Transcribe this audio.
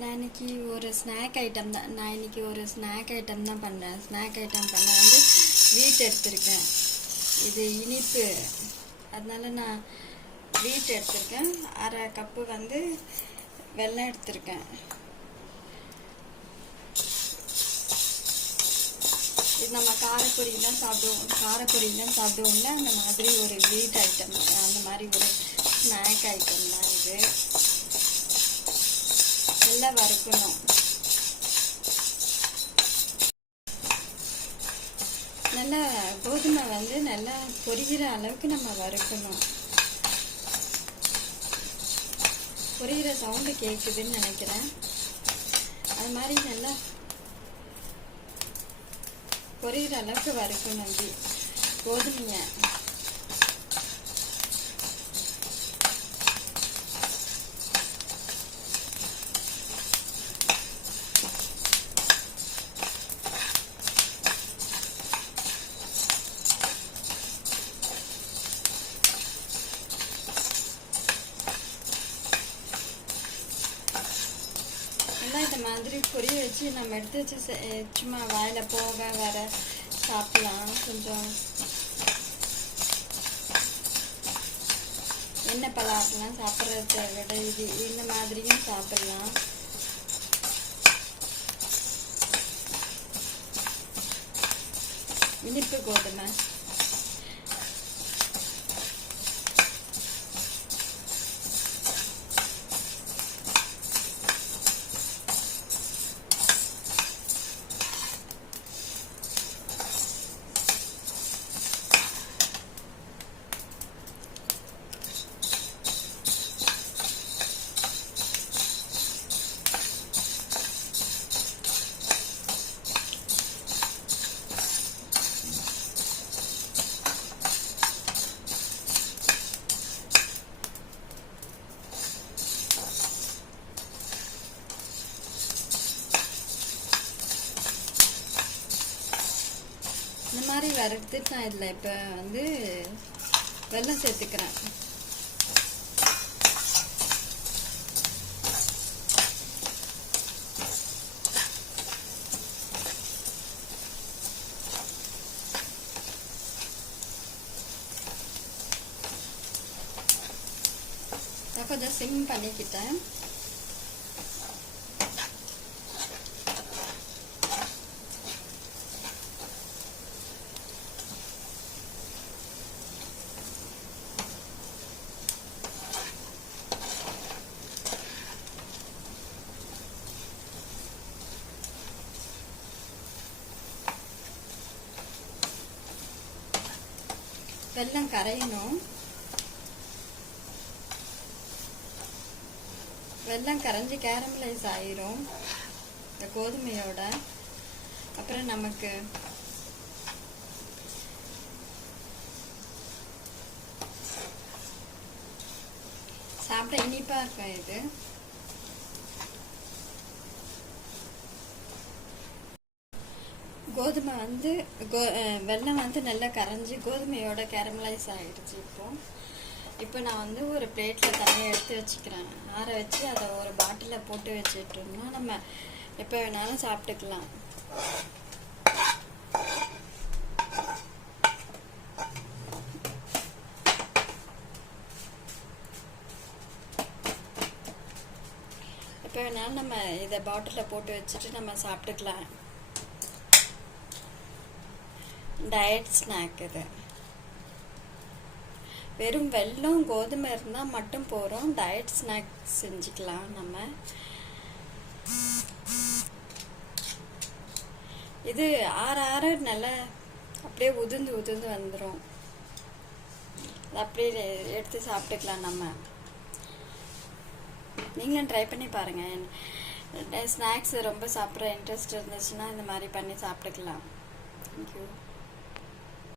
நான் இன்னைக்கு ஒரு ஸ்நாக் ஐட்டம் தான் பண்ணுறேன். ஸ்நாக் ஐட்டம் பண்ண வந்து வீட் எடுத்திருக்கேன். இது இனிப்பு, அதனால நான் வீட் எடுத்திருக்கேன். அரை கப்பு வந்து வெல்லம் எடுத்திருக்கேன். இது நம்ம காரப்பொரியெலாம் சாப்பிடுவோம்ல, அந்த மாதிரி ஒரு வீட் ஐட்டம், அந்த மாதிரி ஒரு ஸ்நாக் ஐட்டம் தான் இது. நல்லா வறுக்கணும். நல்லா கோதுமை வந்து நல்லா பொரிகிற அளவுக்கு நம்ம வறுக்கணும். பொரிகிற சவுண்டு கேட்குதுன்னு நினைக்கிறேன். அது மாதிரி நல்லா பொரிகிற அளவுக்கு வறுக்கணும் கோதுமையை. இந்த மாதிரி பொரிய வச்சு நம்ம எடுத்து வச்சு சும்மா வாயில் போக வர சாப்பிடலாம். கொஞ்சம் எண்ணெய் பலகாரம்லாம் சாப்பிட்றத விட இது இந்த மாதிரியும் சாப்பிடலாம். இனிப்பு கோதுமை இந்த மாதிரி வறுத்துட்டு நான் இதில் இப்போ வந்து வெல்லம் சேர்த்துக்கிறேன். நான் கொஞ்சம் சிம் பண்ணிக்கிட்டேன். வெல்லம் கரையணும். வெல்லம் கரைஞ்சி கேரமலைஸ் ஆயிரும் இந்த கோதுமையோட. அப்புறம் நமக்கு சாப்பிட இனிப்பா இருக்கும். இது கோதுமை வந்து வெல்லம் வந்து நல்லா கரைஞ்சி கோதுமையோட கேரமலைஸ் ஆகிடுச்சு. இப்போ நான் வந்து ஒரு பிளேட்டில் தண்ணியை எடுத்து வச்சுக்கிறேன். ஆற வச்சு அதை ஒரு பாட்டிலில் போட்டு வச்சுட்டோம்னா நம்ம எப்போ வேணாலும் சாப்பிட்டுக்கலாம். எப்போ வேணாலும் நம்ம இதை பாட்டிலில் போட்டு வச்சுட்டு நம்ம சாப்பிட்டுக்கலாம். டயட் ஸ்நாக் இது. வெறும் வெல்லம் கோதுமை இருந்தால் மட்டும் போகிறோம். டயட் ஸ்நாக் செஞ்சுக்கலாம் நம்ம. இது ஆற நல்லா அப்படியே உதிர்ந்து வந்துடும். அப்படியே எடுத்து சாப்பிட்டுக்கலாம் நம்ம. நீங்களும் ட்ரை பண்ணி பாருங்கள். ஸ்நாக்ஸ் ரொம்ப சாப்பிட்ற இன்ட்ரெஸ்ட் இருந்துச்சுன்னா இந்த மாதிரி பண்ணி சாப்பிட்டுக்கலாம். தேங்க்யூ.